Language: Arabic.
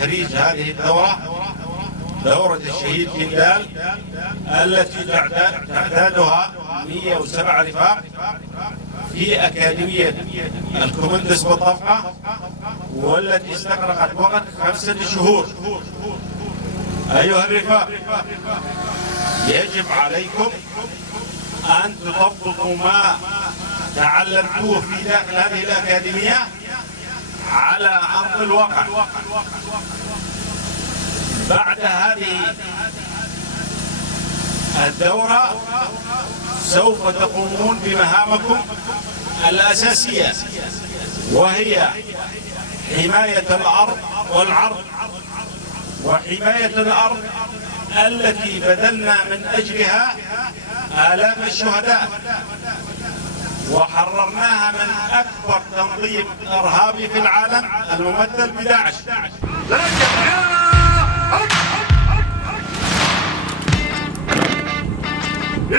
تخريج هذه الدورة، دورة الشهيد كندال، التي تعدادها 107 رفاق في أكاديمية الكومندس بالطبقة، والتي استغرقت وقت 5 شهور. أيها الرفاق، يجب عليكم أن تطبقوا ما تعلمتوه في داخل هذه الأكاديمية على أرض الواقع. بعد هذه الدورة سوف تقومون بمهامكم الأساسية، وهي حماية الأرض والعرض، وحماية الأرض التي بذلنا من أجلها آلاف الشهداء، وحررناها من أكبر تنظيم إرهابي في العالم الممثل بداعش. يا